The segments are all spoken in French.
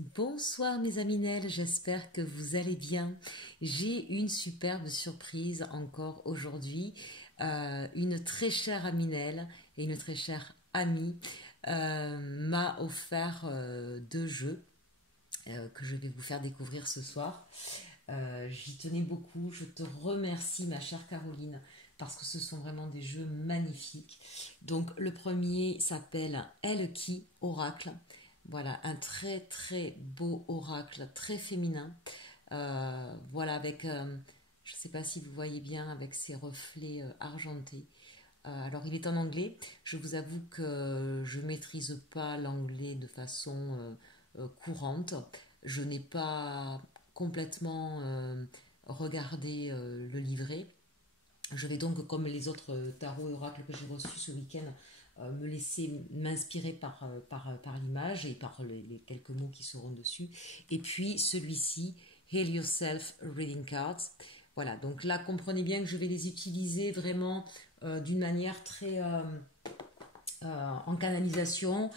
Bonsoir mes aminelles, j'espère que vous allez bien. J'ai une superbe surprise encore aujourd'hui. Une très chère aminelle et une très chère amie m'a offert deux jeux que je vais vous faire découvrir ce soir. J'y tenais beaucoup. Je te remercie ma chère Caroline parce que ce sont vraiment des jeux magnifiques. Donc le premier s'appelle Elle qui Oracle. Voilà, un très très beau oracle, très féminin. Voilà, avec, je ne sais pas si vous voyez bien, avec ses reflets argentés. Alors, il est en anglais. Je vous avoue que je ne maîtrise pas l'anglais de façon courante. Je n'ai pas complètement regardé le livret. Je vais donc, comme les autres tarots et oracles que j'ai reçus ce week-end, me laisser m'inspirer par l'image et par les quelques mots qui seront dessus. Et puis celui-ci, Heal Yourself Reading Cards. Voilà, donc là, comprenez bien que je vais les utiliser vraiment d'une manière très en canalisation.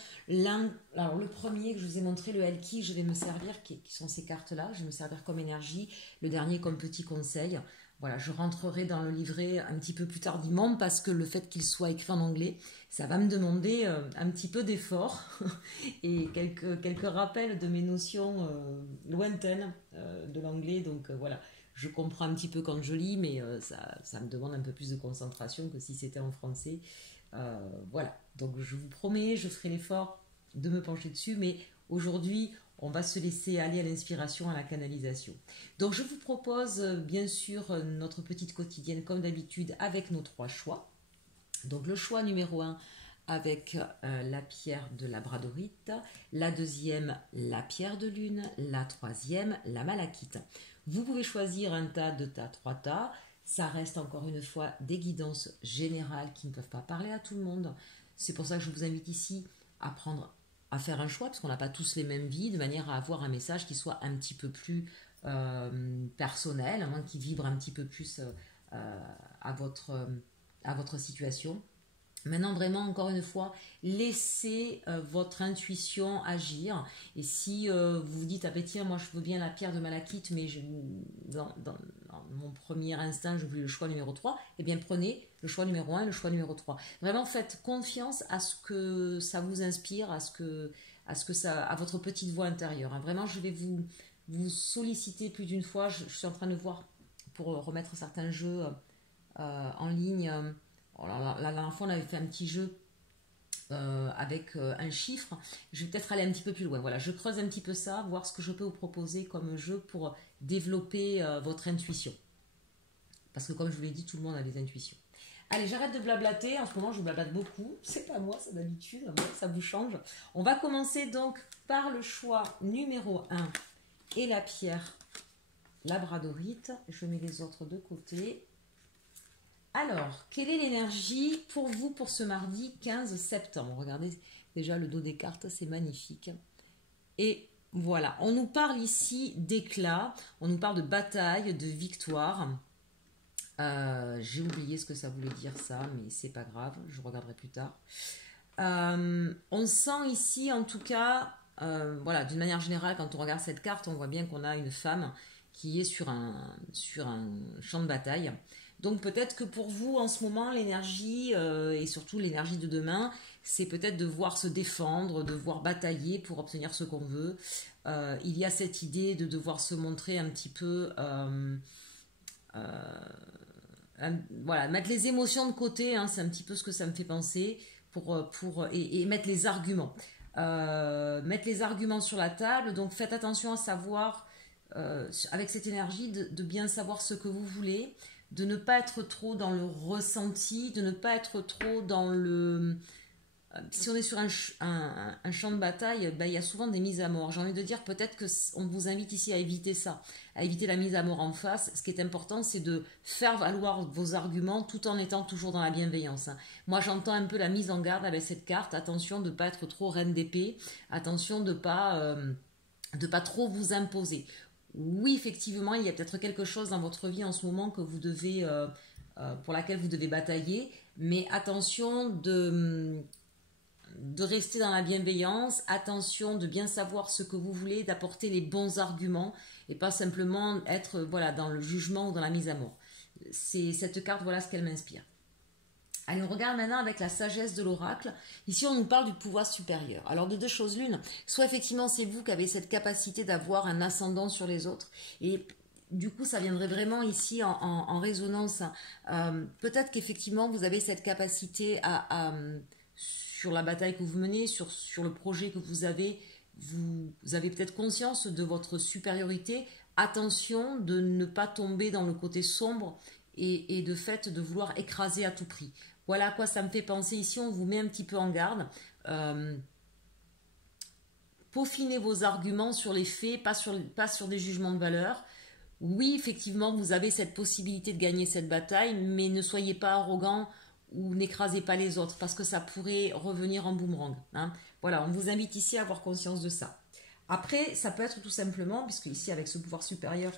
Alors le premier que je vous ai montré, le Elki, je vais me servir, qui sont ces cartes-là, je vais me servir comme énergie. Le dernier comme petit conseil. Voilà, je rentrerai dans le livret un petit peu plus tardivement parce que le fait qu'il soit écrit en anglais, ça va me demander un petit peu d'effort et quelques rappels de mes notions lointaines de l'anglais. Donc voilà, je comprends un petit peu quand je lis, mais ça me demande un peu plus de concentration que si c'était en français. Voilà, donc je vous promets, je ferai l'effort de me pencher dessus, mais aujourd'hui, on va se laisser aller à l'inspiration, à la canalisation. Donc je vous propose bien sûr notre petite quotidienne comme d'habitude avec nos trois choix. Donc le choix numéro un avec la pierre de labradorite, la deuxième la pierre de lune, la troisième la malachite. Vous pouvez choisir un tas, deux tas, trois tas. Ça reste encore une fois des guidances générales qui ne peuvent pas parler à tout le monde. C'est pour ça que je vous invite ici à prendre, à faire un choix, parce qu'on n'a pas tous les mêmes vies, de manière à avoir un message qui soit un petit peu plus personnel, hein, qui vibre un petit peu plus à votre situation. Maintenant, vraiment, encore une fois, laissez votre intuition agir. Et si vous vous dites, ah ben tiens, moi je veux bien la pierre de malachite, mais dans mon premier instinct, je voulais le choix numéro 3, eh bien prenez le choix numéro 1 et le choix numéro 3. Vraiment, faites confiance à ce que ça vous inspire, à votre petite voix intérieure. Hein. Vraiment, je vais vous solliciter plus d'une fois. Je suis en train de voir pour remettre certains jeux en ligne. Alors, la dernière fois, on avait fait un petit jeu avec un chiffre. Je vais peut-être aller un petit peu plus loin. Voilà, je creuse un petit peu ça, voir ce que je peux vous proposer comme jeu pour développer votre intuition. Parce que comme je vous l'ai dit, tout le monde a des intuitions. Allez, j'arrête de blablater. En ce moment, je blablate beaucoup. C'est pas moi, c'est d'habitude. Ça vous change. On va commencer donc par le choix numéro 1 et la pierre labradorite. Je mets les autres de côté. Alors, quelle est l'énergie pour vous pour ce mardi 15 septembre? Regardez déjà le dos des cartes, c'est magnifique. Et voilà, on nous parle ici d'éclat, on nous parle de bataille, de victoire. J'ai oublié ce que ça voulait dire ça, mais c'est pas grave, je regarderai plus tard. On sent ici, en tout cas, voilà, d'une manière générale, quand on regarde cette carte, on voit bien qu'on a une femme qui est sur un champ de bataille. Donc peut-être que pour vous, en ce moment, l'énergie, et surtout l'énergie de demain, c'est peut-être de voir se défendre, de voir batailler pour obtenir ce qu'on veut. Il y a cette idée de devoir se montrer un petit peu... voilà, mettre les émotions de côté, hein, c'est un petit peu ce que ça me fait penser, et mettre les arguments. Mettre les arguments sur la table, donc faites attention à savoir, avec cette énergie, de bien savoir ce que vous voulez, de ne pas être trop dans le ressenti, de ne pas être trop dans le... Si on est sur un champ de bataille, ben, il y a souvent des mises à mort. J'ai envie de dire peut-être qu'on vous invite ici à éviter ça, à éviter la mise à mort en face. Ce qui est important, c'est de faire valoir vos arguments tout en étant toujours dans la bienveillance. Hein. Moi, j'entends un peu la mise en garde avec cette carte. Attention de ne pas être trop reine d'épée. Attention de pas trop vous imposer. Oui, effectivement, il y a peut-être quelque chose dans votre vie en ce moment que vous devez, pour laquelle vous devez batailler, mais attention de rester dans la bienveillance, attention de bien savoir ce que vous voulez, d'apporter les bons arguments et pas simplement être voilà, dans le jugement ou dans la mise à mort. C'est cette carte, voilà ce qu'elle m'inspire. Allez, on regarde maintenant avec la sagesse de l'oracle. Ici, on nous parle du pouvoir supérieur. Alors, de deux choses l'une, soit effectivement, c'est vous qui avez cette capacité d'avoir un ascendant sur les autres. Et du coup, ça viendrait vraiment ici en résonance. Peut-être qu'effectivement, vous avez cette capacité sur la bataille que vous menez, sur le projet que vous avez peut-être conscience de votre supériorité. Attention de ne pas tomber dans le côté sombre et de fait de vouloir écraser à tout prix. Voilà à quoi ça me fait penser. Ici, on vous met un petit peu en garde. Peaufinez vos arguments sur les faits, pas sur des jugements de valeur. Oui, effectivement, vous avez cette possibilité de gagner cette bataille, mais ne soyez pas arrogant ou n'écrasez pas les autres, parce que ça pourrait revenir en boomerang. Hein. Voilà, on vous invite ici à avoir conscience de ça. Après, ça peut être tout simplement, puisque ici, avec ce pouvoir supérieur,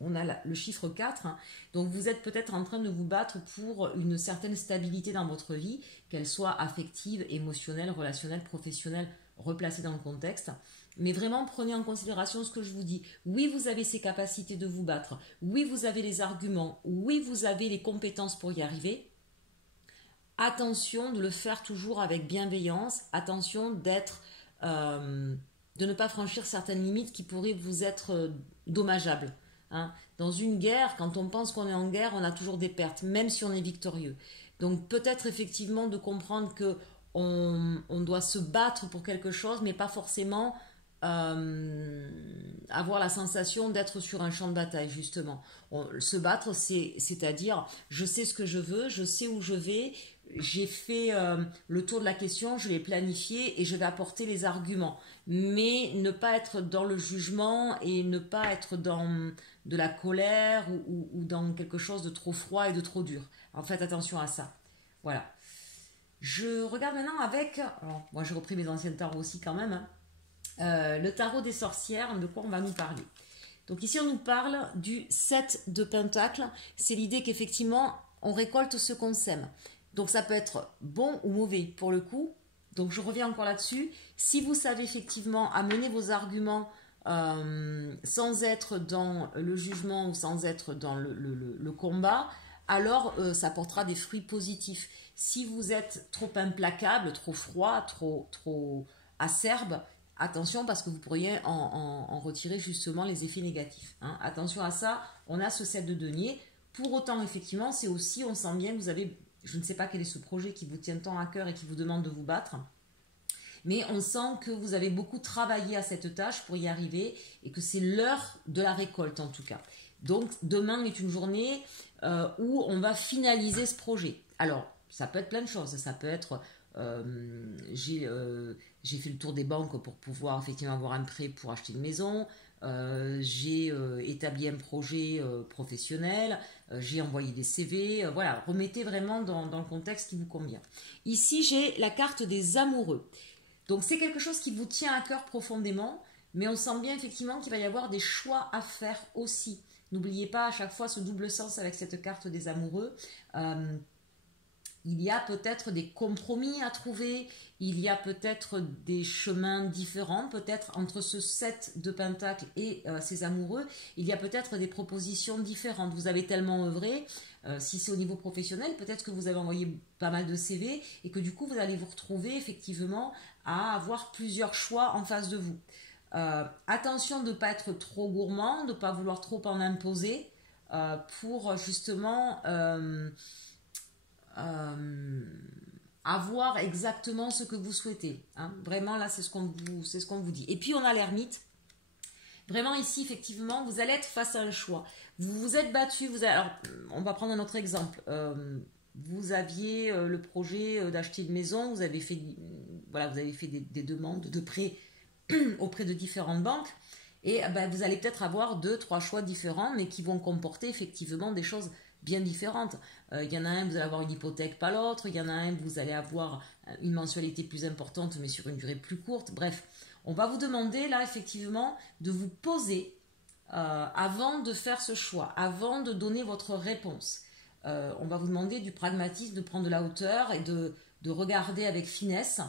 on a le chiffre 4, hein. Donc vous êtes peut-être en train de vous battre pour une certaine stabilité dans votre vie, qu'elle soit affective, émotionnelle, relationnelle, professionnelle, replacée dans le contexte. Mais vraiment, prenez en considération ce que je vous dis. Oui, vous avez ces capacités de vous battre. Oui, vous avez les arguments. Oui, vous avez les compétences pour y arriver. Attention de le faire toujours avec bienveillance. Attention de ne pas franchir certaines limites qui pourraient vous être dommageables. Hein. Dans une guerre, quand on pense qu'on est en guerre, on a toujours des pertes, même si on est victorieux. Donc peut-être effectivement de comprendre que on doit se battre pour quelque chose, mais pas forcément avoir la sensation d'être sur un champ de bataille, justement. Se battre, c'est-à-dire, je sais ce que je veux, je sais où je vais, j'ai fait le tour de la question, je l'ai planifié et je vais apporter les arguments. Mais ne pas être dans le jugement et ne pas être dans de la colère ou dans quelque chose de trop froid et de trop dur. Alors faites attention à ça. Voilà. Je regarde maintenant avec... Alors, moi, j'ai repris mes anciens tarots aussi quand même. Hein. Le tarot des sorcières, de quoi on va nous parler. Donc ici, on nous parle du 7 de Pentacles. C'est l'idée qu'effectivement, on récolte ce qu'on sème. Donc ça peut être bon ou mauvais pour le coup. Donc je reviens encore là-dessus. Si vous savez effectivement amener vos arguments sans être dans le jugement ou sans être dans le combat, alors ça portera des fruits positifs. Si vous êtes trop implacable, trop froid, trop acerbe, attention parce que vous pourriez en retirer justement les effets négatifs. Hein. Attention à ça, on a ce 7 de denier. Pour autant, effectivement, c'est aussi, on sent bien que vous avez... Je ne sais pas quel est ce projet qui vous tient tant à cœur et qui vous demande de vous battre. Mais on sent que vous avez beaucoup travaillé à cette tâche pour y arriver et que c'est l'heure de la récolte en tout cas. Donc demain est une journée où on va finaliser ce projet. Alors, ça peut être plein de choses. Ça peut être... j'ai fait le tour des banques pour pouvoir effectivement avoir un prêt pour acheter une maison. J'ai établi un projet professionnel, j'ai envoyé des CV, voilà, remettez vraiment dans le contexte qui vous convient. Ici, j'ai la carte des amoureux. Donc, c'est quelque chose qui vous tient à cœur profondément, mais on sent bien effectivement qu'il va y avoir des choix à faire aussi. N'oubliez pas à chaque fois ce double sens avec cette carte des amoureux. Il y a peut-être des compromis à trouver, il y a peut-être des chemins différents, peut-être entre ce 7 de Pentacle et ses amoureux, il y a peut-être des propositions différentes. Vous avez tellement œuvré, si c'est au niveau professionnel, peut-être que vous avez envoyé pas mal de CV et que du coup vous allez vous retrouver effectivement à avoir plusieurs choix en face de vous. Attention de ne pas être trop gourmand, de ne pas vouloir trop en imposer pour justement... avoir exactement ce que vous souhaitez. Hein. Vraiment, là, c'est ce qu'on vous dit. Et puis, on a l'ermite. Vraiment, ici, effectivement, vous allez être face à un choix. Vous vous êtes battu. Alors, on va prendre un autre exemple. Vous aviez le projet d'acheter une maison. Vous avez fait des demandes de prêt auprès de différentes banques. Et vous allez peut-être avoir 2-3 choix différents, mais qui vont comporter effectivement des choses bien différentes. Il y en a un, vous allez avoir une hypothèque, pas l'autre. Il y en a un, vous allez avoir une mensualité plus importante, mais sur une durée plus courte. Bref, on va vous demander là, effectivement, de vous poser avant de faire ce choix, avant de donner votre réponse. On va vous demander du pragmatisme, de prendre de la hauteur et de de regarder avec finesse,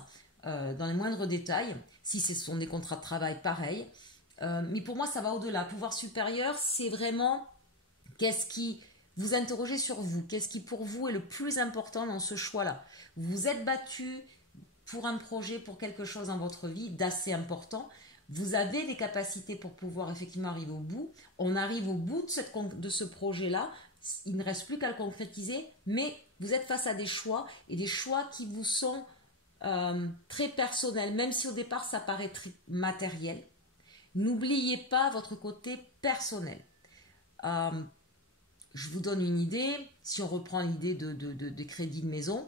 dans les moindres détails. Si ce sont des contrats de travail, pareil. Mais pour moi, ça va au-delà. Pouvoir supérieur, c'est vraiment qu'est-ce qui... Vous interrogez sur vous. Qu'est-ce qui pour vous est le plus important dans ce choix-là? Vous vous êtes battu pour un projet, pour quelque chose dans votre vie d'assez important. Vous avez des capacités pour pouvoir effectivement arriver au bout. On arrive au bout de ce projet-là. Il ne reste plus qu'à le concrétiser. Mais vous êtes face à des choix et des choix qui vous sont très personnels. Même si au départ ça paraît très matériel. N'oubliez pas votre côté personnel. Je vous donne une idée. Si on reprend l'idée de crédit de maison,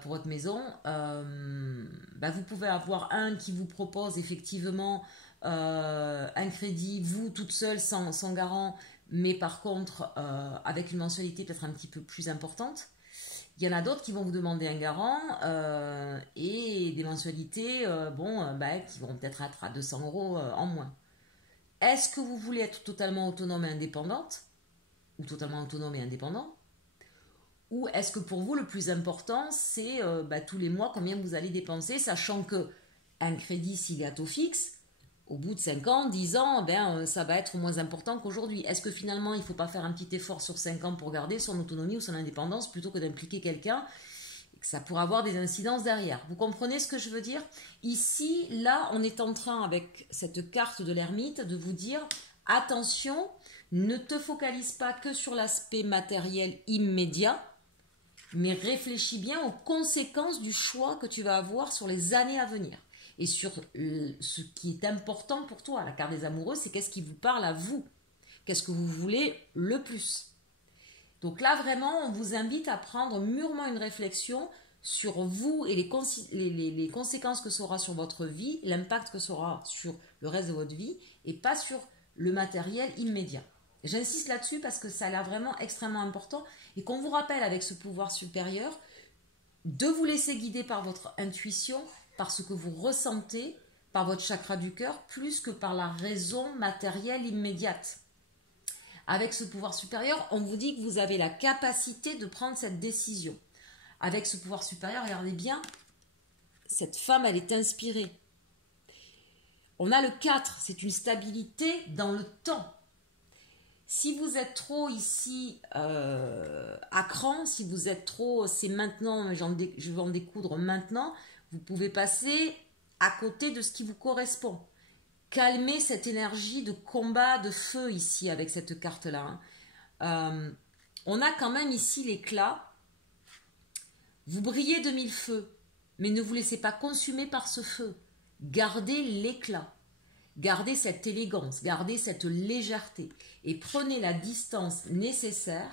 pour votre maison, vous pouvez avoir un qui vous propose effectivement un crédit, vous toute seule sans garant, mais par contre avec une mensualité peut-être un petit peu plus importante. Il y en a d'autres qui vont vous demander un garant et des mensualités qui vont peut-être être à 200 € en moins. Est-ce que vous voulez être totalement autonome et indépendante ou totalement autonome et indépendant? Ou est-ce que pour vous, le plus important, c'est tous les mois combien vous allez dépenser, sachant que un crédit, s'il est à taux fixe, au bout de 5 ans, 10 ans, ça va être moins important qu'aujourd'hui. Est-ce que finalement, il ne faut pas faire un petit effort sur 5 ans pour garder son autonomie ou son indépendance plutôt que d'impliquer quelqu'un et que ça pourrait avoir des incidences derrière? Vous comprenez ce que je veux dire? Ici, là, on est en train, avec cette carte de l'ermite, de vous dire attention, ne te focalise pas que sur l'aspect matériel immédiat, mais réfléchis bien aux conséquences du choix que tu vas avoir sur les années à venir. Et sur ce qui est important pour toi. La carte des amoureux, c'est qu'est-ce qui vous parle à vous. Qu'est-ce que vous voulez le plus. Donc là, vraiment, on vous invite à prendre mûrement une réflexion sur vous et les conséquences que ça aura sur votre vie, l'impact que ça aura sur le reste de votre vie, et pas sur le matériel immédiat. J'insiste là-dessus parce que ça a l'air vraiment extrêmement important et qu'on vous rappelle avec ce pouvoir supérieur de vous laisser guider par votre intuition, par ce que vous ressentez, par votre chakra du cœur, plus que par la raison matérielle immédiate. Avec ce pouvoir supérieur, on vous dit que vous avez la capacité de prendre cette décision. Avec ce pouvoir supérieur, regardez bien, cette femme, elle est inspirée. On a le 4, c'est une stabilité dans le temps. Si vous êtes trop ici à cran, si vous êtes trop, c'est maintenant, je vais en découdre maintenant, vous pouvez passer à côté de ce qui vous correspond. Calmez cette énergie de combat, de feu ici avec cette carte-là. On a quand même ici l'éclat. Vous brillez de mille feux, mais ne vous laissez pas consumer par ce feu. Gardez l'éclat. Gardez cette élégance, gardez cette légèreté et prenez la distance nécessaire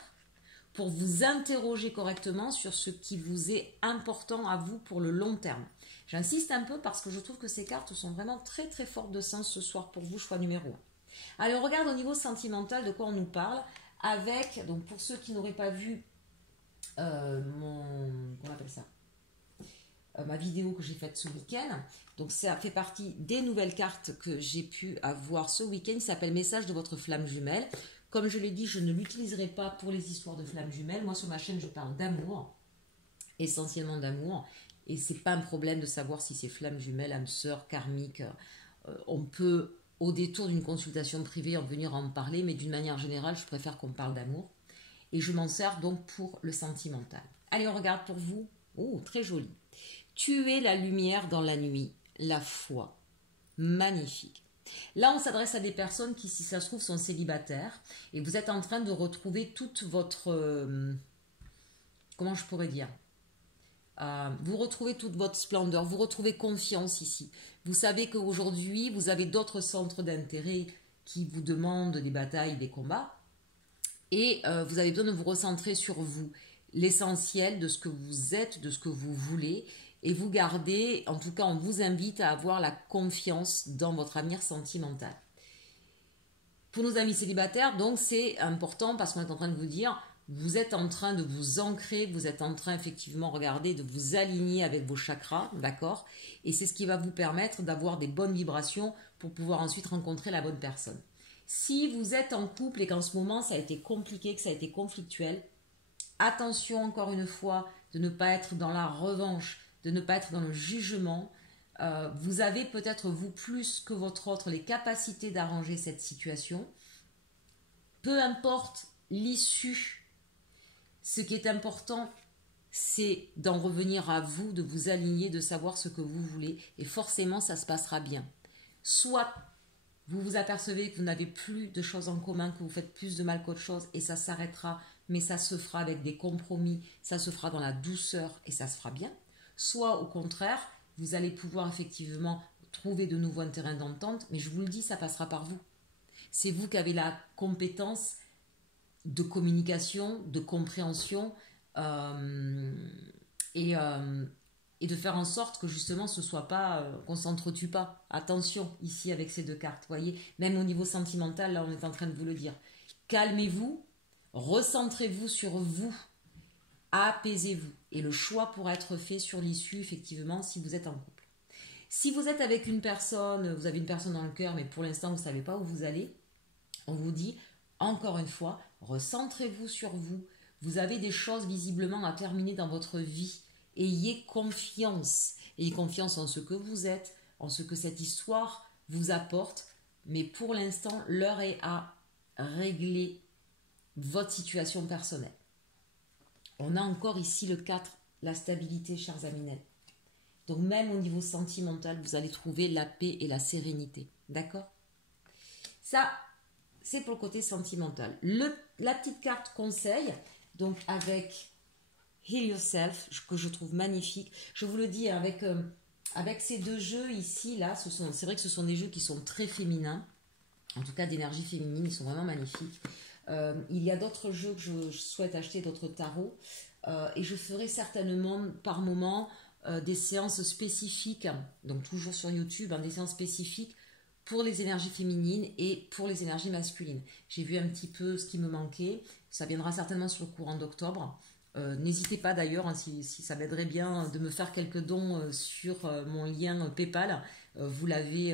pour vous interroger correctement sur ce qui vous est important à vous pour le long terme. J'insiste un peu parce que je trouve que ces cartes sont vraiment très très fortes de sens ce soir pour vous, choix numéro 1. Allez, on regarde au niveau sentimental de quoi on nous parle avec, donc pour ceux qui n'auraient pas vu ma vidéo que j'ai faite ce week-end. Donc ça fait partie des nouvelles cartes que j'ai pu avoir ce week-end. Ça s'appelle Message de votre flamme jumelle. Comme je l'ai dit, je ne l'utiliserai pas pour les histoires de flammes jumelles. Moi sur ma chaîne, je parle d'amour, essentiellement d'amour. Et c'est pas un problème de savoir si c'est flamme jumelle, âme sœur, karmique. On peut, au détour d'une consultation privée, en venir en parler, mais d'une manière générale, je préfère qu'on parle d'amour. Et je m'en sers donc pour le sentimental. Allez, on regarde pour vous. Oh, très joli. Tuer la lumière dans la nuit, la foi. Magnifique. Là, on s'adresse à des personnes qui, si ça se trouve, sont célibataires et vous êtes en train de retrouver toute votre... comment je pourrais dire vous retrouvez toute votre splendeur, vous retrouvez confiance ici. Vous savez qu'aujourd'hui, vous avez d'autres centres d'intérêt qui vous demandent des batailles, des combats et vous avez besoin de vous recentrer sur vous, l'essentiel de ce que vous êtes, de ce que vous voulez. Et vous gardez, en tout cas, on vous invite à avoir la confiance dans votre avenir sentimental. Pour nos amis célibataires, donc, c'est important parce qu'on est en train de vous dire, vous êtes en train de vous ancrer, vous êtes en train, effectivement, regardez, de vous aligner avec vos chakras, d'accord? Et c'est ce qui va vous permettre d'avoir des bonnes vibrations pour pouvoir ensuite rencontrer la bonne personne. Si vous êtes en couple et qu'en ce moment, ça a été compliqué, que ça a été conflictuel, Attention encore une fois de ne pas être dans la revanche, de ne pas être dans le jugement. Vous avez peut-être vous plus que votre autre les capacités d'arranger cette situation. Peu importe l'issue, ce qui est important, c'est d'en revenir à vous, de vous aligner, de savoir ce que vous voulez. Et forcément, ça se passera bien. Soit vous vous apercevez que vous n'avez plus de choses en commun, que vous faites plus de mal qu'autre chose, et ça s'arrêtera, mais ça se fera avec des compromis, ça se fera dans la douceur, et ça se fera bien. Soit au contraire, vous allez pouvoir effectivement trouver de nouveau un terrain d'entente, mais je vous le dis, ça passera par vous. C'est vous qui avez la compétence de communication, de compréhension, et de faire en sorte que justement ce soit pas qu'on s'entretue pas. Attention ici avec ces deux cartes, voyez, même au niveau sentimental, là on est en train de vous le dire. Calmez-vous, recentrez-vous sur vous, apaisez-vous, et le choix pourra être fait sur l'issue effectivement si vous êtes en couple. Si vous êtes avec une personne, vous avez une personne dans le cœur, mais pour l'instant vous ne savez pas où vous allez, on vous dit encore une fois, recentrez-vous sur vous. Vous avez des choses visiblement à terminer dans votre vie. Ayez confiance. Ayez confiance en ce que vous êtes, en ce que cette histoire vous apporte. Mais pour l'instant, l'heure est à régler votre situation personnelle. On a encore ici le 4, la stabilité, chers Aminel. Donc même au niveau sentimental, vous allez trouver la paix et la sérénité. D'accord? Ça, c'est pour le côté sentimental. La petite carte conseil, donc avec Heal Yourself, que je trouve magnifique. Je vous le dis, avec ces deux jeux ici, là, c'est vrai que ce sont des jeux qui sont très féminins, en tout cas d'énergie féminine, ils sont vraiment magnifiques. Il y a d'autres jeux que je souhaite acheter, d'autres tarots, et je ferai certainement par moment des séances spécifiques, donc toujours sur YouTube, des séances spécifiques pour les énergies féminines et pour les énergies masculines. J'ai vu un petit peu ce qui me manquait. Ça viendra certainement sur le courant d'octobre. N'hésitez pas d'ailleurs, si ça m'aiderait bien, de me faire quelques dons sur mon lien PayPal. Vous l'avez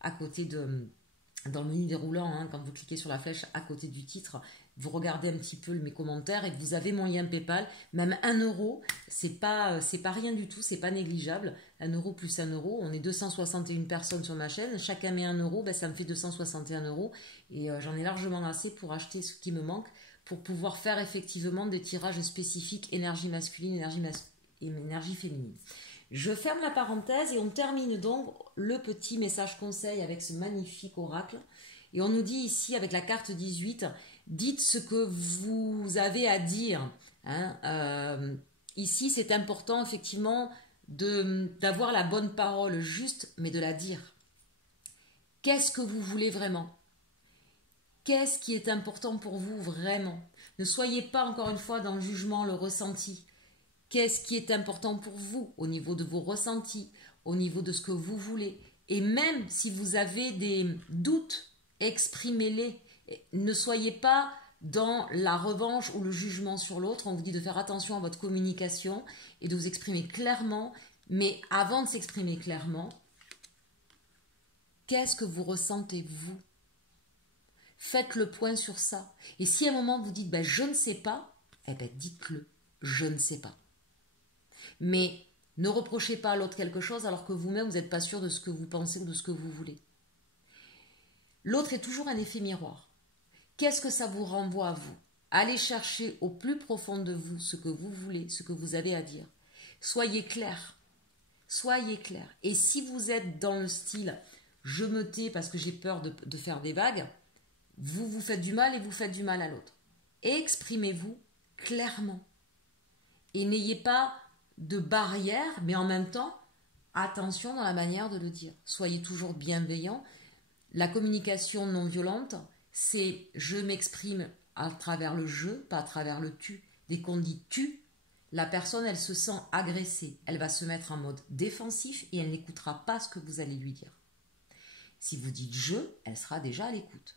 à côté dans le menu déroulant, quand vous cliquez sur la flèche à côté du titre. Vous regardez un petit peu mes commentaires et vous avez mon lien PayPal. Même 1 euro, c'est pas rien du tout, c'est pas négligeable. 1 euro plus 1 euro, on est 261 personnes sur ma chaîne. Chacun met 1 euro, ça me fait 261 euros. Et j'en ai largement assez pour acheter ce qui me manque, pour pouvoir faire effectivement des tirages spécifiques énergie masculine, énergie féminine. Je ferme la parenthèse et on termine donc le petit message conseil avec ce magnifique oracle. Et on nous dit ici avec la carte 18, dites ce que vous avez à dire. Ici, c'est important effectivement d'avoir la bonne parole juste, mais de la dire. Qu'est-ce que vous voulez vraiment? Qu'est-ce qui est important pour vous vraiment? Ne soyez pas encore une fois dans le jugement, le ressenti. Qu'est-ce qui est important pour vous au niveau de vos ressentis, au niveau de ce que vous voulez? Et même si vous avez des doutes, exprimez-les. Ne soyez pas dans la revanche ou le jugement sur l'autre. On vous dit de faire attention à votre communication et de vous exprimer clairement. Mais avant de s'exprimer clairement, qu'est-ce que vous ressentez vous? Faites le point sur ça. Et si à un moment vous dites je ne sais pas, dites-le, je ne sais pas. Mais ne reprochez pas à l'autre quelque chose alors que vous-même vous n'êtes pas sûr de ce que vous pensez ou de ce que vous voulez. L'autre est toujours un effet miroir. Qu'est-ce que ça vous renvoie à vous? Allez chercher au plus profond de vous ce que vous voulez, ce que vous avez à dire. Soyez clair. Soyez clair. Et si vous êtes dans le style je me tais parce que j'ai peur de faire des vagues, vous vous faites du mal et vous faites du mal à l'autre. Exprimez-vous clairement. Et n'ayez pas de barrière, mais en même temps, attention dans la manière de le dire. Soyez toujours bienveillant. La communication non violente, c'est je m'exprime à travers le je, pas à travers le tu. Dès qu'on dit tu, la personne, elle se sent agressée. Elle va se mettre en mode défensif et elle n'écoutera pas ce que vous allez lui dire. Si vous dites je, elle sera déjà à l'écoute.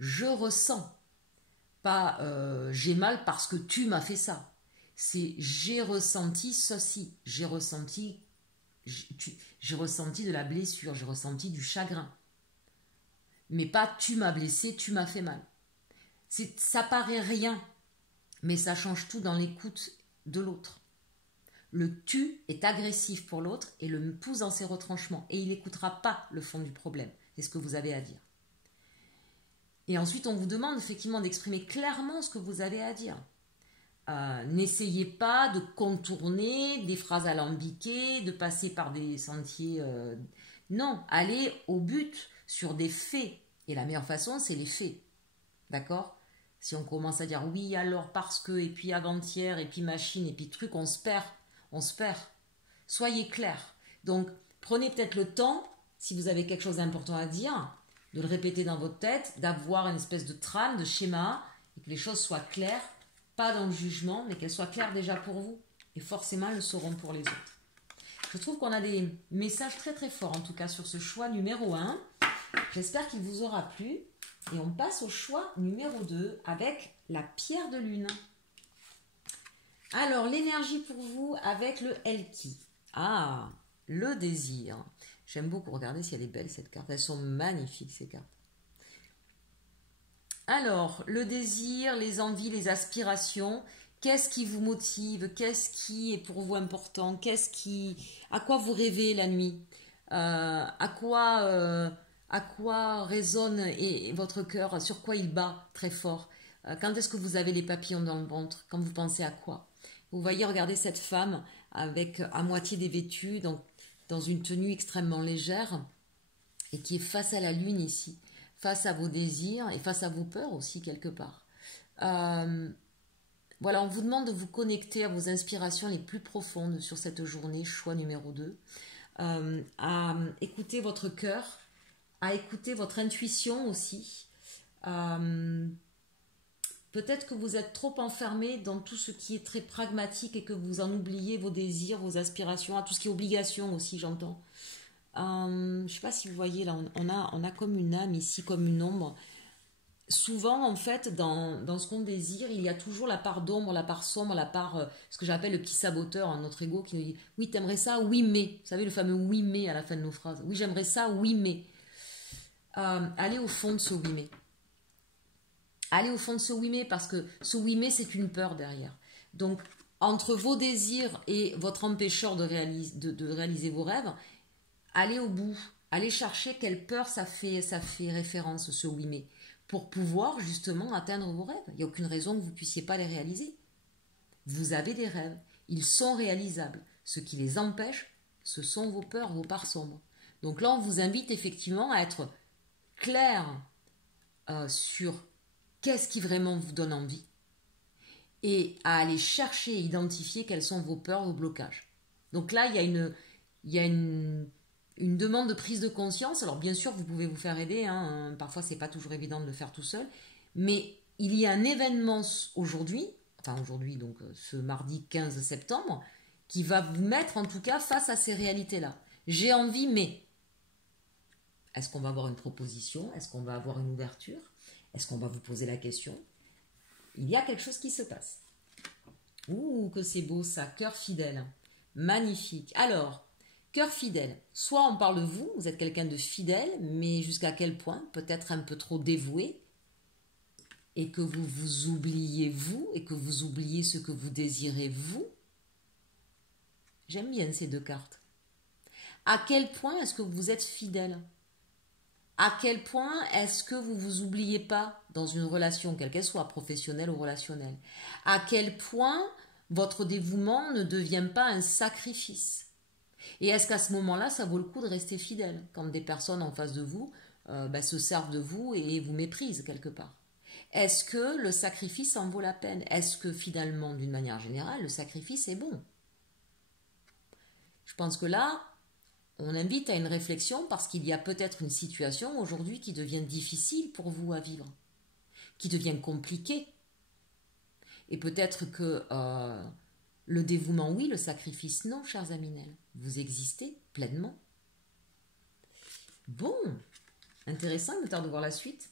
Je ressens, pas j'ai mal parce que tu m'as fait ça. C'est j'ai ressenti ceci, j'ai ressenti de la blessure, j'ai ressenti du chagrin. Mais pas tu m'as blessé, tu m'as fait mal. Ça paraît rien, mais ça change tout dans l'écoute de l'autre. Le tu est agressif pour l'autre et le pousse dans ses retranchements. Et il n'écoutera pas le fond du problème. C'est ce que vous avez à dire. Et ensuite, on vous demande effectivement d'exprimer clairement ce que vous avez à dire. N'essayez pas de contourner des phrases alambiquées, de passer par des sentiers. Non, allez au but sur des faits. Et la meilleure façon, c'est les faits. D'accord ? Si on commence à dire oui, alors parce que, et puis avant-hier, et puis machine, et puis truc, on se perd. On se perd. Soyez clair. Donc, prenez peut-être le temps, si vous avez quelque chose d'important à dire, de le répéter dans votre tête, d'avoir une espèce de trame, de schéma, et que les choses soient claires, pas dans le jugement, mais qu'elles soient claires déjà pour vous. Et forcément, elles le seront pour les autres. Je trouve qu'on a des messages très très forts, en tout cas sur ce choix numéro 1. J'espère qu'il vous aura plu. Et on passe au choix numéro 2 avec la pierre de lune. Alors, l'énergie pour vous avec le Elki. Ah, le désir. J'aime beaucoup. Regardez si elle est belle cette carte. Elles sont magnifiques ces cartes. Alors, le désir, les envies, les aspirations. Qu'est-ce qui vous motive? Qu'est-ce qui est pour vous important? À quoi vous rêvez la nuit? À quoi résonne votre cœur? Sur quoi il bat très fort? Quand est-ce que vous avez les papillons dans le ventre? Quand vous pensez à quoi? Vous voyez, regardez cette femme avec à moitié dévêtue, donc dans une tenue extrêmement légère, et qui est face à la lune ici, face à vos désirs et face à vos peurs aussi quelque part. Voilà, on vous demande de vous connecter à vos inspirations les plus profondes sur cette journée, choix numéro 2, à écouter votre cœur, à écouter votre intuition aussi. Peut-être que vous êtes trop enfermé dans tout ce qui est très pragmatique et que vous en oubliez vos désirs, vos aspirations, à tout ce qui est obligation aussi, j'entends. Je ne sais pas si vous voyez, là, on a comme une âme ici, comme une ombre. Souvent, en fait, dans ce qu'on désire, il y a toujours la part d'ombre, la part sombre, la part, ce que j'appelle le petit saboteur, notre ego qui nous dit « Oui, t'aimerais ça, oui, mais. » Vous savez, le fameux « oui, mais » à la fin de nos phrases. « Oui, j'aimerais ça, oui, mais. » Allez au fond de ce « oui, mais ». Allez au fond de ce oui mais, parce que ce oui mais c'est une peur derrière. Donc entre vos désirs et votre empêcheur de réaliser vos rêves, allez au bout, allez chercher quelle peur ça fait référence ce oui mais, pour pouvoir justement atteindre vos rêves. Il n'y a aucune raison que vous ne puissiez pas les réaliser. Vous avez des rêves, ils sont réalisables. Ce qui les empêche, ce sont vos peurs, vos parts sombres. Donc là on vous invite effectivement à être clair sur qu'est-ce qui vraiment vous donne envie et à aller chercher et identifier quelles sont vos peurs, vos blocages. Donc là, il y a une demande de prise de conscience. Alors bien sûr, vous pouvez vous faire aider, parfois c'est pas toujours évident de le faire tout seul, mais il y a un événement aujourd'hui, donc ce mardi 15 septembre, qui va vous mettre en tout cas face à ces réalités-là. J'ai envie, mais est-ce qu'on va avoir une proposition? Est-ce qu'on va avoir une ouverture? Est-ce qu'on va vous poser la question? Il y a quelque chose qui se passe. Ouh, que c'est beau ça, cœur fidèle. Magnifique. Alors, cœur fidèle. Soit on parle de vous, vous êtes quelqu'un de fidèle, mais jusqu'à quel point? Peut-être un peu trop dévoué, et que vous vous oubliez vous, et que vous oubliez ce que vous désirez vous. J'aime bien ces deux cartes. À quel point est-ce que vous êtes fidèle? À quel point est-ce que vous vous oubliez pas dans une relation, quelle qu'elle soit, professionnelle ou relationnelle? À quel point votre dévouement ne devient pas un sacrifice? Et est-ce qu'à ce moment-là, ça vaut le coup de rester fidèle quand des personnes en face de vous se servent de vous et vous méprisent quelque part? Est-ce que le sacrifice en vaut la peine? Est-ce que finalement, d'une manière générale, le sacrifice est bon? Je pense que là, on invite à une réflexion parce qu'il y a peut-être une situation aujourd'hui qui devient difficile pour vous à vivre, qui devient compliquée. Et peut-être que le dévouement, oui, le sacrifice, non, chers Aminel. Vous existez pleinement. Bon, intéressant, il me tarde de voir la suite.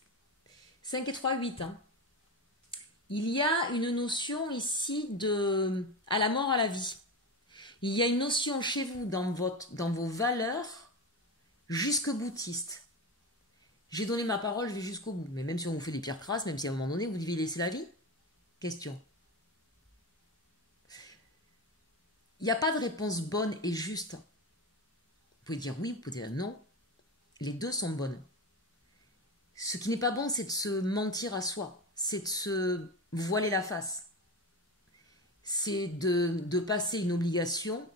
5 et 3, 8. Il y a une notion ici de à la mort, à la vie. Il y a une notion chez vous dans vos valeurs jusque-boutiste. J'ai donné ma parole, je vais jusqu'au bout. Mais même si on vous fait des pierres crasses, même si à un moment donné vous devez laisser la vie. Question. Il n'y a pas de réponse bonne et juste. Vous pouvez dire oui, vous pouvez dire non. Les deux sont bonnes. Ce qui n'est pas bon, c'est de se mentir à soi. C'est de se voiler la face. C'est de passer une obligation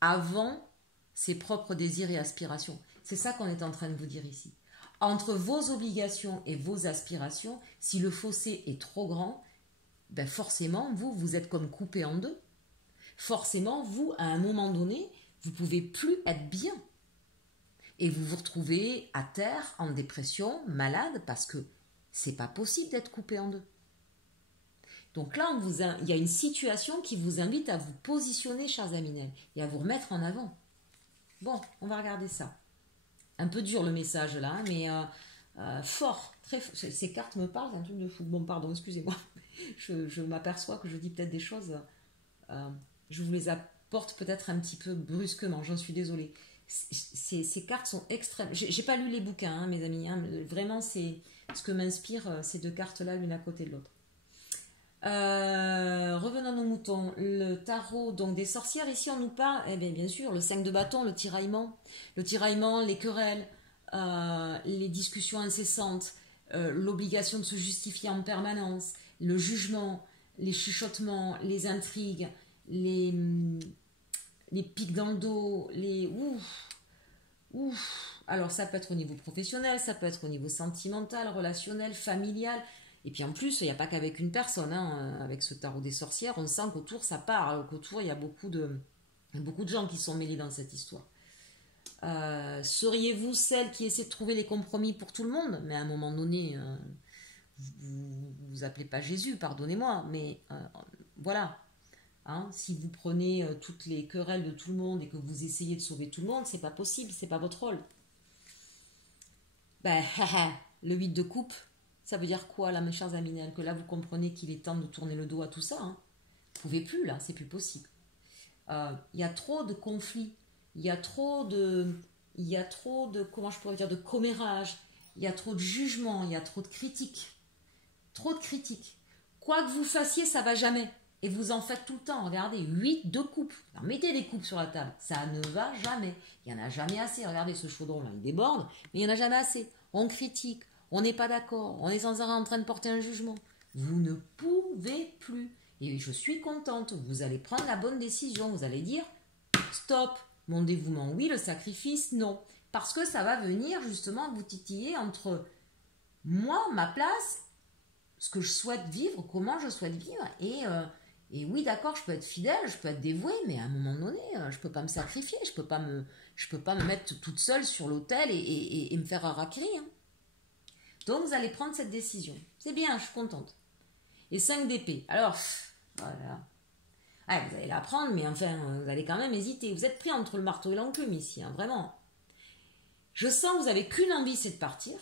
avant ses propres désirs et aspirations. C'est ça qu'on est en train de vous dire ici. Entre vos obligations et vos aspirations, si le fossé est trop grand, ben forcément, vous êtes comme coupé en deux. Forcément, vous, à un moment donné, vous ne pouvez plus être bien. Et vous vous retrouvez à terre, en dépression, malade, parce que c'est pas possible d'être coupé en deux. Donc là, il y a une situation qui vous invite à vous positionner, chers Aminel, et à vous remettre en avant. Bon, on va regarder ça. Un peu dur le message là, hein, mais fort, très fort. Ces cartes me parlent, c'est un truc de fou. Bon, pardon, excusez-moi. Je m'aperçois que je dis peut-être des choses. Je vous les apporte peut-être un petit peu brusquement, j'en suis désolée. Ces cartes sont extrêmes. J'ai pas lu les bouquins, hein, mes amis. Hein, vraiment, c'est ce que m'inspire ces deux cartes-là, l'une à côté de l'autre. Revenons à nos moutons. Le tarot donc des sorcières, ici on nous parle, eh bien sûr, le 5 de bâton, le tiraillement, les querelles, les discussions incessantes, l'obligation de se justifier en permanence, le jugement, les chuchotements, les intrigues, les pics dans le dos, les ouf. Alors ça peut être au niveau professionnel, ça peut être au niveau sentimental, relationnel, familial. Et puis en plus, il n'y a pas qu'avec une personne, hein. Avec ce tarot des sorcières, on sent qu'autour ça part, qu'autour il y a beaucoup de gens qui sont mêlés dans cette histoire. Seriez-vous celle qui essaie de trouver les compromis pour tout le monde? Mais à un moment donné, vous appelez pas Jésus, pardonnez-moi, mais voilà. Hein, si vous prenez toutes les querelles de tout le monde et que vous essayez de sauver tout le monde, c'est pas possible, c'est pas votre rôle. Ben, le 8 de coupe, ça veut dire quoi là, mes chers Aminel? Que là vous comprenez qu'il est temps de tourner le dos à tout ça. Hein. Vous pouvez plus là, c'est plus possible. Y a trop de conflits, il y a trop de, comment je pourrais dire, de commérage, il y a trop de jugements, il y a trop de critiques. Trop de critiques. Quoi que vous fassiez, ça va jamais. Et vous en faites tout le temps. Regardez, 8 de coupes. Alors, mettez des coupes sur la table. Ça ne va jamais. Il n'y en a jamais assez. Regardez ce chaudron là, il déborde, mais il n'y en a jamais assez. On critique, on n'est pas d'accord, on est sans arrêt en train de porter un jugement. Vous ne pouvez plus. Et je suis contente. Vous allez prendre la bonne décision. Vous allez dire stop. Mon dévouement, oui. Le sacrifice, non. Parce que ça va venir justement vous titiller entre moi, ma place, ce que je souhaite vivre, comment je souhaite vivre, et oui, d'accord, je peux être fidèle, je peux être dévouée, mais à un moment donné, je peux pas me sacrifier, je peux pas me mettre toute seule sur l'autel et me faire harakiri. Hein. Donc vous allez prendre cette décision. C'est bien, je suis contente. Et 5 d'épée. Alors, voilà. Ah, vous allez la prendre, mais enfin, vous allez quand même hésiter. Vous êtes pris entre le marteau et l'enclume ici, hein, vraiment. Je sens que vous n'avez qu'une envie, c'est de partir,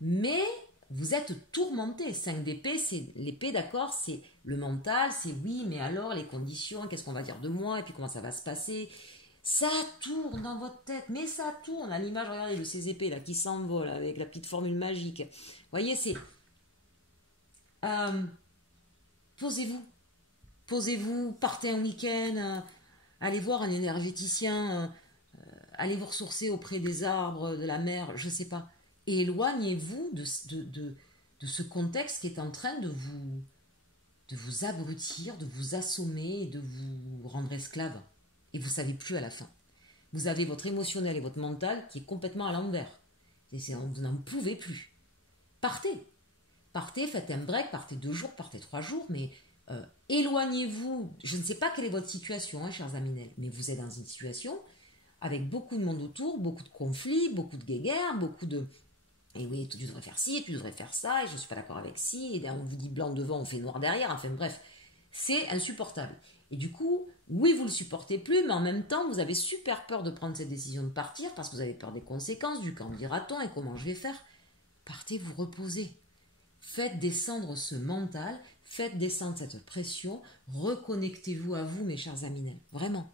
mais vous êtes tourmenté. 5 d'épée, c'est l'épée, d'accord, c'est le mental, c'est oui, mais alors les conditions, qu'est-ce qu'on va dire de moi, et puis comment ça va se passer. Ça tourne dans votre tête, mais ça tourne. À l'image, regardez, de ces épées là qui s'envolent avec la petite formule magique. Vous voyez, c'est... Posez-vous, partez un week-end, allez voir un énergéticien, allez vous ressourcer auprès des arbres, de la mer, je ne sais pas. Et éloignez-vous de ce contexte qui est en train de vous abrutir, de vous assommer et de vous rendre esclave. Et vous ne savez plus à la fin. Vous avez votre émotionnel et votre mental qui est complètement à l'envers. Vous n'en pouvez plus. Partez. Partez, faites un break, partez 2 jours, partez 3 jours, mais éloignez-vous. Je ne sais pas quelle est votre situation, hein, chers Aminel, mais vous êtes dans une situation avec beaucoup de monde autour, beaucoup de conflits, beaucoup de guéguerres, beaucoup de... Et oui, tu devrais faire ci, tu devrais faire ça, et je ne suis pas d'accord avec ci, et on vous dit blanc devant, on fait noir derrière, enfin bref, c'est insupportable. Et du coup, oui, vous ne le supportez plus, mais en même temps, vous avez super peur de prendre cette décision de partir, parce que vous avez peur des conséquences, du qu'en dira-t-on, et comment je vais faire. Partez vous reposer. Faites descendre ce mental, faites descendre cette pression, reconnectez-vous à vous, mes chers Aminel, vraiment.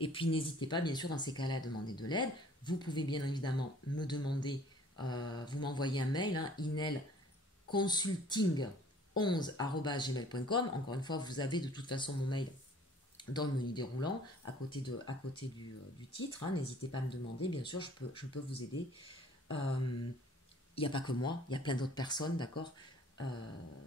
Et puis n'hésitez pas, bien sûr, dans ces cas-là, à demander de l'aide. Vous pouvez bien évidemment me demander, vous m'envoyez un mail, hein, inelconsulting11@gmail.com. Encore une fois, vous avez de toute façon mon mail dans le menu déroulant, à côté du titre. Hein, n'hésitez pas à me demander, bien sûr, je peux vous aider. Il n'y a pas que moi, il y a plein d'autres personnes, d'accord.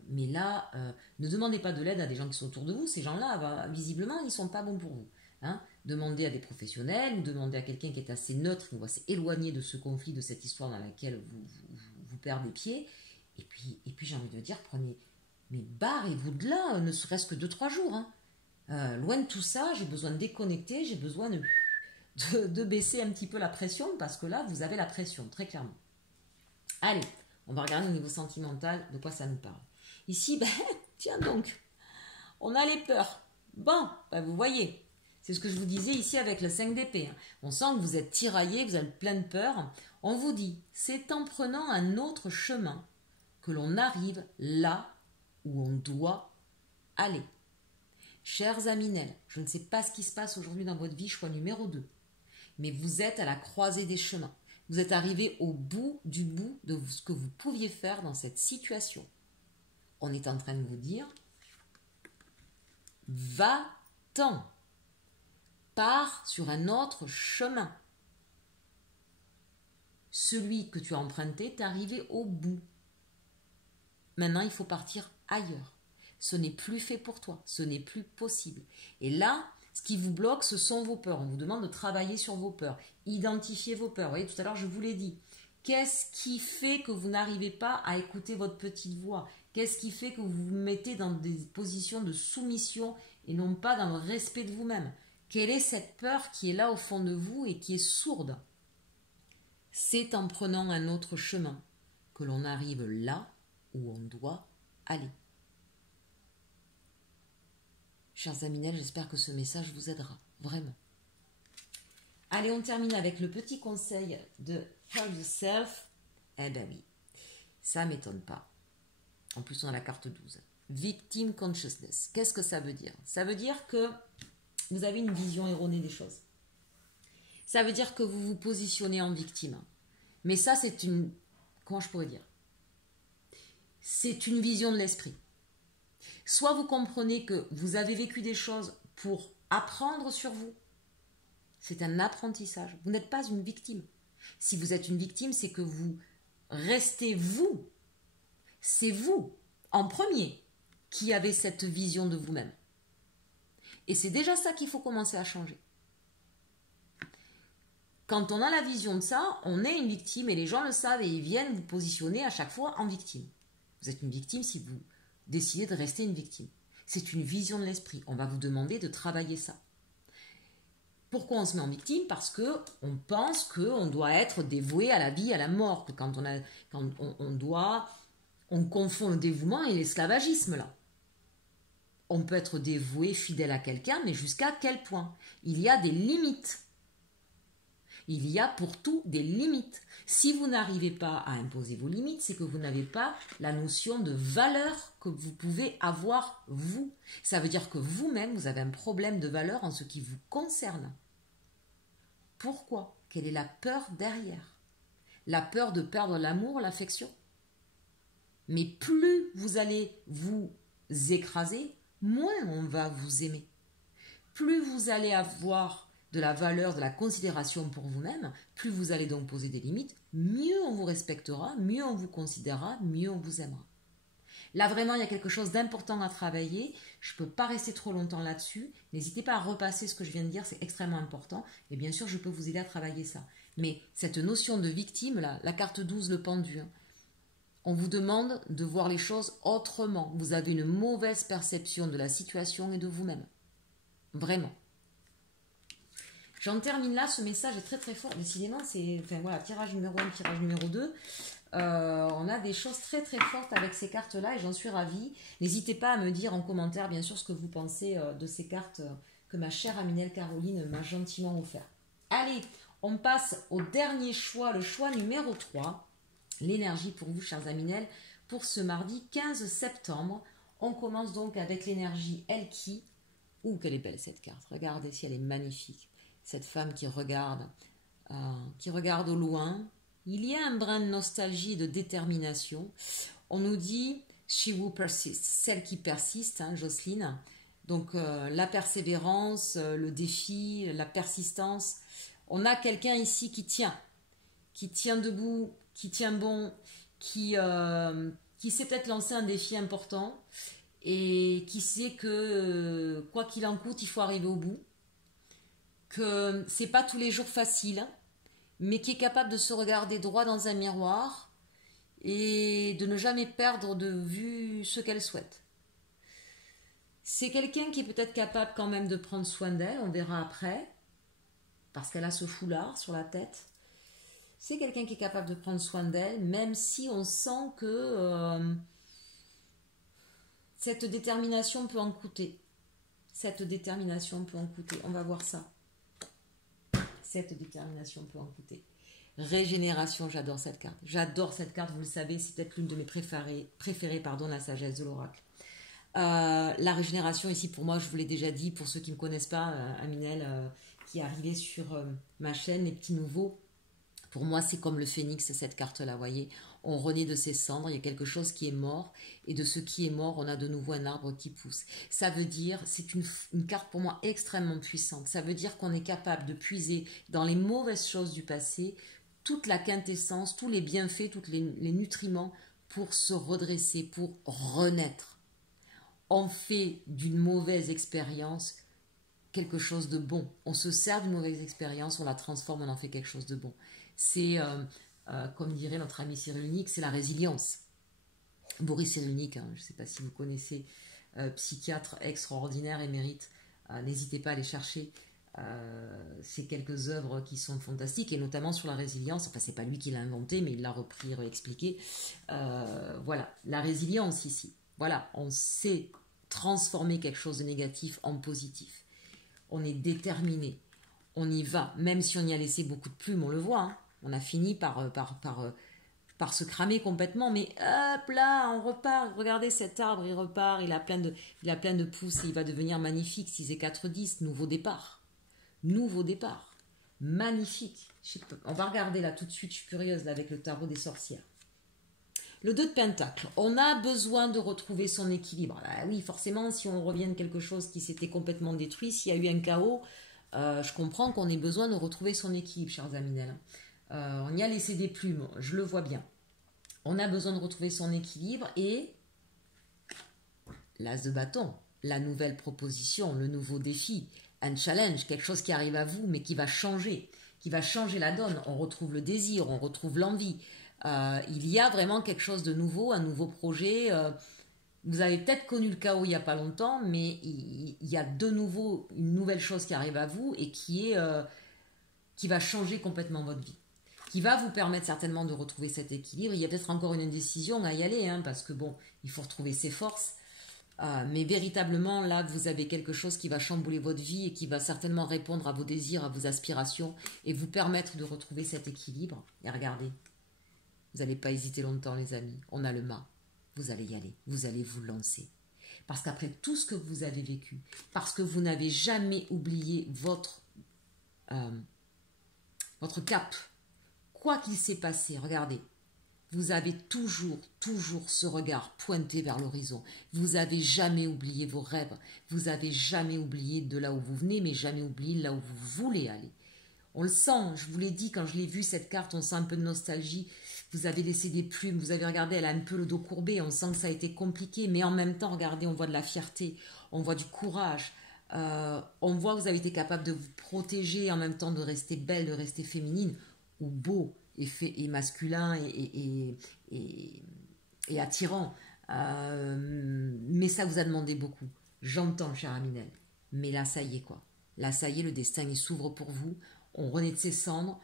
Mais là, ne demandez pas de l'aide à des gens qui sont autour de vous. Ces gens-là, bah, visiblement, ils ne sont pas bons pour vous. Hein. Demandez à des professionnels ou demandez à quelqu'un qui est assez neutre, qui va s'éloigner de ce conflit, de cette histoire dans laquelle vous perdez pied. Et puis j'ai envie de dire, mais barrez-vous de là, ne serait-ce que 2-3 jours. Hein. Loin de tout ça, j'ai besoin de déconnecter, j'ai besoin de baisser un petit peu la pression, parce que là, vous avez la pression, très clairement. Allez, on va regarder au niveau sentimental de quoi ça nous parle. Ici, tiens donc, on a les peurs. Bon, vous voyez, c'est ce que je vous disais ici avec le 5 d'épée. Hein. On sent que vous êtes tiraillé, vous avez plein de peur. On vous dit, c'est en prenant un autre chemin que l'on arrive là où on doit aller. Chers Aminel, je ne sais pas ce qui se passe aujourd'hui dans votre vie, choix numéro 2. Mais vous êtes à la croisée des chemins. Vous êtes arrivé au bout de ce que vous pouviez faire dans cette situation. On est en train de vous dire, va-t'en, pars sur un autre chemin. Celui que tu as emprunté, t'es arrivé au bout. Maintenant, il faut partir ailleurs. Ce n'est plus fait pour toi, ce n'est plus possible. Et là, ce qui vous bloque, ce sont vos peurs. On vous demande de travailler sur vos peurs, identifier vos peurs. Vous voyez, tout à l'heure, je vous l'ai dit. Qu'est-ce qui fait que vous n'arrivez pas à écouter votre petite voix? Qu'est-ce qui fait que vous vous mettez dans des positions de soumission et non pas dans le respect de vous-même? Quelle est cette peur qui est là au fond de vous et qui est sourde? C'est en prenant un autre chemin que l'on arrive là où on doit aller. Chers Aminel, j'espère que ce message vous aidera, vraiment. Allez, on termine avec le petit conseil de Help Yourself. Eh ben oui, ça ne m'étonne pas. En plus, on a la carte 12. Victim Consciousness. Qu'est-ce que ça veut dire? Ça veut dire que vous avez une vision erronée des choses. Ça veut dire que vous vous positionnez en victime. Mais ça, c'est une... Comment je pourrais dire? C'est une vision de l'esprit. Soit vous comprenez que vous avez vécu des choses pour apprendre sur vous. C'est un apprentissage. Vous n'êtes pas une victime. Si vous êtes une victime, c'est que vous restez vous. C'est vous, en premier, qui avez cette vision de vous-même. Et c'est déjà ça qu'il faut commencer à changer. Quand on a la vision de ça, on est une victime et les gens le savent et ils viennent vous positionner à chaque fois en victime. Vous êtes une victime si vous décidez de rester une victime. C'est une vision de l'esprit. On va vous demander de travailler ça. Pourquoi on se met en victime? Parce qu'on pense qu'on doit être dévoué à la vie, à la mort. Que quand on confond le dévouement et l'esclavagisme là. On peut être dévoué, fidèle à quelqu'un, mais jusqu'à quel point? Il y a des limites. Il y a pour tout des limites. Si vous n'arrivez pas à imposer vos limites, c'est que vous n'avez pas la notion de valeur que vous pouvez avoir vous. Ça veut dire que vous-même, vous avez un problème de valeur en ce qui vous concerne. Pourquoi? Quelle est la peur derrière? La peur de perdre l'amour, l'affection? Mais plus vous allez vous écraser, moins on va vous aimer. Plus vous allez avoir de la valeur, de la considération pour vous-même, plus vous allez donc poser des limites, mieux on vous respectera, mieux on vous considérera, mieux on vous aimera. Là vraiment, il y a quelque chose d'important à travailler. Je ne peux pas rester trop longtemps là-dessus. N'hésitez pas à repasser ce que je viens de dire, c'est extrêmement important. Et bien sûr, je peux vous aider à travailler ça. Mais cette notion de victime, là, la carte 12, le pendu, on vous demande de voir les choses autrement. Vous avez une mauvaise perception de la situation et de vous-même. Vraiment. J'en termine là, ce message est très très fort. Décidément, c'est tirage numéro 1, tirage numéro 2. On a des choses très très fortes avec ces cartes-là et j'en suis ravie. N'hésitez pas à me dire en commentaire, bien sûr, ce que vous pensez de ces cartes que ma chère Aminel Caroline m'a gentiment offert. Allez, on passe au dernier choix, le choix numéro 3. L'énergie pour vous, chers Aminel, pour ce mardi 15 septembre. On commence donc avec l'énergie Elki. Ouh, quelle est belle cette carte. Regardez si elle est magnifique. Cette femme qui regarde au loin. Il y a un brin de nostalgie et de détermination. On nous dit « She who persists », celle qui persiste, Jocelyne. Donc la persévérance, le défi, la persistance. On a quelqu'un ici qui tient debout, qui tient bon, qui sait peut-être lancer un défi important et qui sait que quoi qu'il en coûte, il faut arriver au bout. Que c'est pas tous les jours facile, mais qui est capable de se regarder droit dans un miroir et de ne jamais perdre de vue ce qu'elle souhaite. C'est quelqu'un qui est peut-être capable quand même de prendre soin d'elle, on verra après, parce qu'elle a ce foulard sur la tête. C'est quelqu'un qui est capable de prendre soin d'elle, même si on sent que cette détermination peut en coûter. Cette détermination peut en coûter. On va voir ça. Cette détermination peut en coûter. Régénération, j'adore cette carte. J'adore cette carte, vous le savez, c'est peut-être l'une de mes préférées, la sagesse de l'oracle. La régénération ici, pour moi, je vous l'ai déjà dit, pour ceux qui ne me connaissent pas, Aminel, qui est arrivé sur ma chaîne, les petits nouveaux, pour moi, c'est comme le phénix, cette carte-là, voyez. On renaît de ses cendres, il y a quelque chose qui est mort, et de ce qui est mort, on a de nouveau un arbre qui pousse. Ça veut dire, c'est une carte pour moi extrêmement puissante. Ça veut dire qu'on est capable de puiser dans les mauvaises choses du passé toute la quintessence, tous les bienfaits, tous les nutriments pour se redresser, pour renaître. On fait d'une mauvaise expérience quelque chose de bon. On se sert d'une mauvaise expérience, on la transforme, on en fait quelque chose de bon. C'est, comme dirait notre ami Cyrulnik, c'est la résilience. Boris Cyrulnik, je ne sais pas si vous connaissez, psychiatre extraordinaire émérite, n'hésitez pas à aller chercher ces quelques œuvres qui sont fantastiques, et notamment sur la résilience. Enfin, c'est pas lui qui l'a inventé, mais il l'a repris, réexpliqué. Voilà, la résilience ici. Voilà, on sait transformer quelque chose de négatif en positif. On est déterminé. On y va, même si on y a laissé beaucoup de plumes, on le voit. Hein. On a fini par se cramer complètement, mais hop là, on repart. Regardez cet arbre, il repart, il a plein de pousses et il va devenir magnifique. 6 et 4, 10, nouveau départ. Nouveau départ. Magnifique. On va regarder là tout de suite, je suis curieuse là, avec le tarot des sorcières. Le 2 de Pentacle, on a besoin de retrouver son équilibre. Bah oui, forcément, si on revient de quelque chose qui s'était complètement détruit, s'il y a eu un chaos, je comprends qu'on ait besoin de retrouver son équilibre, chers Aminel. On y a laissé des plumes, je le vois bien. On a besoin de retrouver son équilibre et l'as de bâton, la nouvelle proposition, le nouveau défi, un challenge, quelque chose qui arrive à vous mais qui va changer la donne. On retrouve le désir, on retrouve l'envie. Il y a vraiment quelque chose de nouveau, un nouveau projet. Vous avez peut-être connu le chaos il n'y a pas longtemps, mais il y a de nouveau une nouvelle chose qui arrive à vous et qui va changer complètement votre vie, qui va vous permettre certainement de retrouver cet équilibre. Il y a peut-être encore une indécision à y aller, hein, parce que bon, il faut retrouver ses forces. Mais véritablement, là, vous avez quelque chose qui va chambouler votre vie et qui va certainement répondre à vos désirs, à vos aspirations et vous permettre de retrouver cet équilibre. Et regardez, vous n'allez pas hésiter longtemps, les amis. On a le mât. Vous allez y aller, vous allez vous lancer. Parce qu'après tout ce que vous avez vécu, parce que vous n'avez jamais oublié votre cap, quoi qu'il s'est passé, regardez, vous avez toujours ce regard pointé vers l'horizon. Vous n'avez jamais oublié vos rêves, vous n'avez jamais oublié de là où vous venez, mais jamais oublié là où vous voulez aller. On le sent, je vous l'ai dit, quand je l'ai vu cette carte, on sent un peu de nostalgie. Vous avez laissé des plumes, vous avez regardé, elle a un peu le dos courbé, on sent que ça a été compliqué, mais en même temps, regardez, on voit de la fierté, on voit du courage, on voit que vous avez été capable de vous protéger, en même temps de rester belle, de rester féminine, ou beau et masculin et attirant. Mais ça vous a demandé beaucoup. J'entends, cher Aminel. Mais là, ça y est, quoi. Là, ça y est, le destin, il s'ouvre pour vous. On renaît de ses cendres.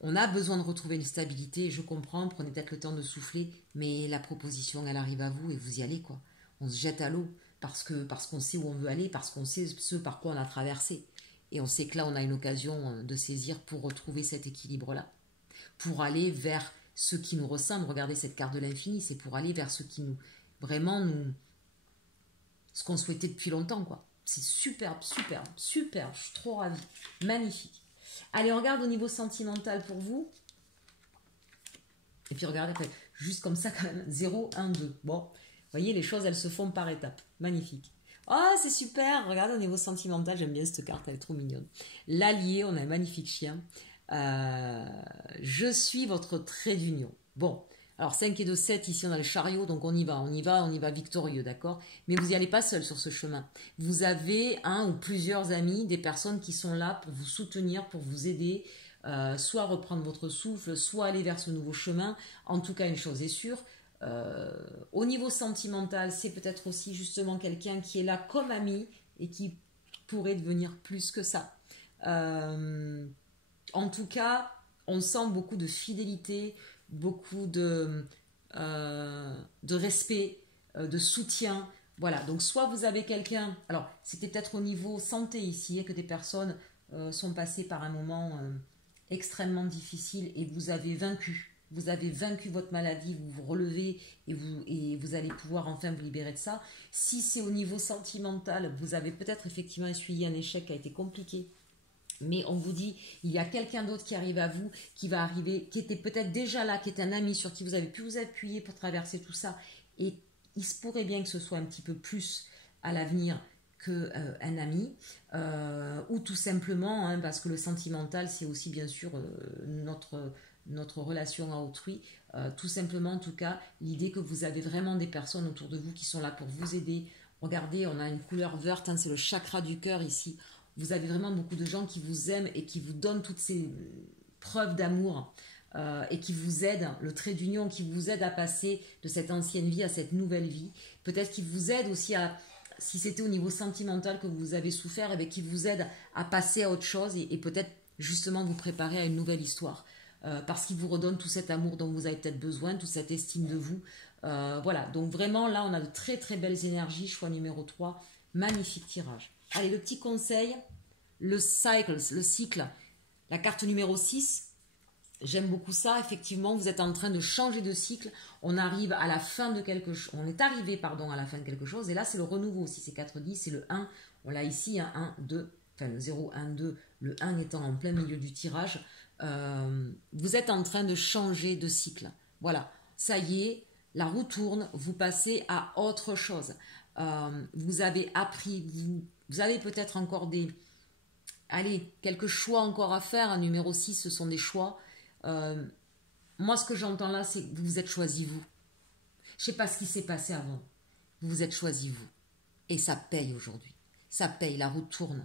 On a besoin de retrouver une stabilité, je comprends, prenez peut-être le temps de souffler, mais la proposition, elle arrive à vous et vous y allez, quoi. On se jette à l'eau parce qu'on sait où on veut aller, parce qu'on sait ce par quoi on a traversé. Et on sait que là, on a une occasion de saisir pour retrouver cet équilibre-là. Pour aller vers ce qui nous ressemble. Regardez cette carte de l'infini, c'est pour aller vers ce qui nous... Vraiment, ce qu'on souhaitait depuis longtemps, quoi. C'est superbe, superbe, superbe. Je suis trop ravie. Magnifique. Allez, on regarde au niveau sentimental pour vous. Et puis regardez après, juste comme ça quand même, 0, 1, 2. Bon, vous voyez, les choses, elles se font par étapes. Magnifique. Oh, c'est super. Regarde, au niveau sentimental, j'aime bien cette carte, elle est trop mignonne. L'allié, on a un magnifique chien. Euh, je suis votre trait d'union. Bon, alors 5 et 2, 7, ici on a le chariot, donc on y va, on y va victorieux, d'accord? Mais vous n'y allez pas seul sur ce chemin. Vous avez un ou plusieurs amis, des personnes qui sont là pour vous soutenir, pour vous aider, soit reprendre votre souffle, soit aller vers ce nouveau chemin. En tout cas, une chose est sûre, euh, au niveau sentimental, c'est peut-être aussi justement quelqu'un qui est là comme ami et qui pourrait devenir plus que ça. Euh, En tout cas, on sent beaucoup de fidélité, beaucoup de respect, de soutien. Voilà, donc soit vous avez quelqu'un, alors c'était peut-être au niveau santé ici, que des personnes sont passées par un moment extrêmement difficile et vous avez vaincu. Vous avez vaincu votre maladie, vous vous relevez et vous allez pouvoir enfin vous libérer de ça. Si c'est au niveau sentimental, vous avez peut-être effectivement essuyé un échec qui a été compliqué, mais on vous dit, il y a quelqu'un d'autre qui arrive à vous, qui va arriver, qui était peut-être déjà là, qui est un ami sur qui vous avez pu vous appuyer pour traverser tout ça. Et il se pourrait bien que ce soit un petit peu plus à l'avenir qu'un ami, ou tout simplement, hein, parce que le sentimental, c'est aussi bien sûr notre relation à autrui. Tout simplement, en tout cas, l'idée que vous avez vraiment des personnes autour de vous qui sont là pour vous aider. Regardez, on a une couleur verte, hein, c'est le chakra du cœur ici. Vous avez vraiment beaucoup de gens qui vous aiment et qui vous donnent toutes ces preuves d'amour et qui vous aident, le trait d'union qui vous aide à passer de cette ancienne vie à cette nouvelle vie. Peut-être qui vous aide aussi à, si c'était au niveau sentimental que vous avez souffert, et bien qui vous aide à passer à autre chose et peut-être justement vous préparer à une nouvelle histoire. Parce qu'il vous redonne tout cet amour dont vous avez peut-être besoin, toute cette estime de vous. Voilà, donc vraiment là on a de très très belles énergies, choix numéro 3, magnifique tirage. Allez, le petit conseil, le cycle, la carte numéro 6, j'aime beaucoup ça, effectivement, vous êtes en train de changer de cycle, on arrive à la fin de quelque chose, on est arrivé, pardon, à la fin de quelque chose, et là c'est le renouveau, si c'est 4-10, c'est le 1, on l'a ici, un 1, 2, enfin le 0, 1, 2, le 1 étant en plein milieu du tirage, vous êtes en train de changer de cycle, voilà, ça y est, la roue tourne, vous passez à autre chose, vous avez appris, vous avez peut-être encore quelques choix encore à faire. Numéro 6, ce sont des choix. Euh, Moi, ce que j'entends là, c'est que vous vous êtes choisi vous. Je ne sais pas ce qui s'est passé avant. Vous vous êtes choisi vous. Et ça paye aujourd'hui. Ça paye, la route tourne.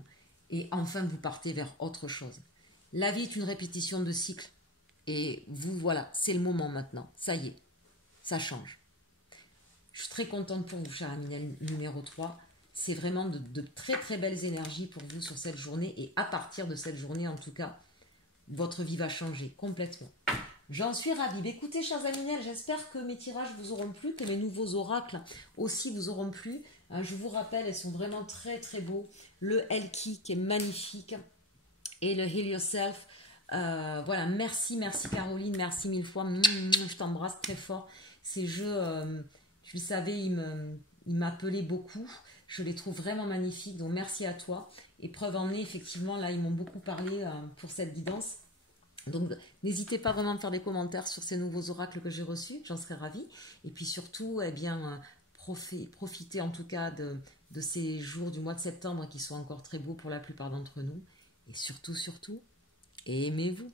Et enfin, vous partez vers autre chose. La vie est une répétition de cycles. Et vous, voilà, c'est le moment maintenant. Ça y est, ça change. Je suis très contente pour vous, cher Aminel numéro 3. C'est vraiment de très très belles énergies pour vous sur cette journée. Et à partir de cette journée, en tout cas, votre vie va changer complètement. J'en suis ravie. Écoutez, chers Aminel, j'espère que mes tirages vous auront plu, que mes nouveaux oracles aussi vous auront plu. Je vous rappelle, elles sont vraiment très très beaux. Le Elki qui est magnifique et le Heal Yourself. Voilà, merci Caroline, merci mille fois. Je t'embrasse très fort. Ces jeux, tu le savais, ils m'appelaient beaucoup. Je les trouve vraiment magnifiques, donc merci à toi. Et preuve en est, effectivement, là, ils m'ont beaucoup parlé pour cette guidance. Donc, n'hésitez pas vraiment à me faire des commentaires sur ces nouveaux oracles que j'ai reçus, j'en serais ravie. Et puis surtout, eh bien, profitez en tout cas de ces jours du mois de septembre qui sont encore très beaux pour la plupart d'entre nous. Et surtout, aimez-vous.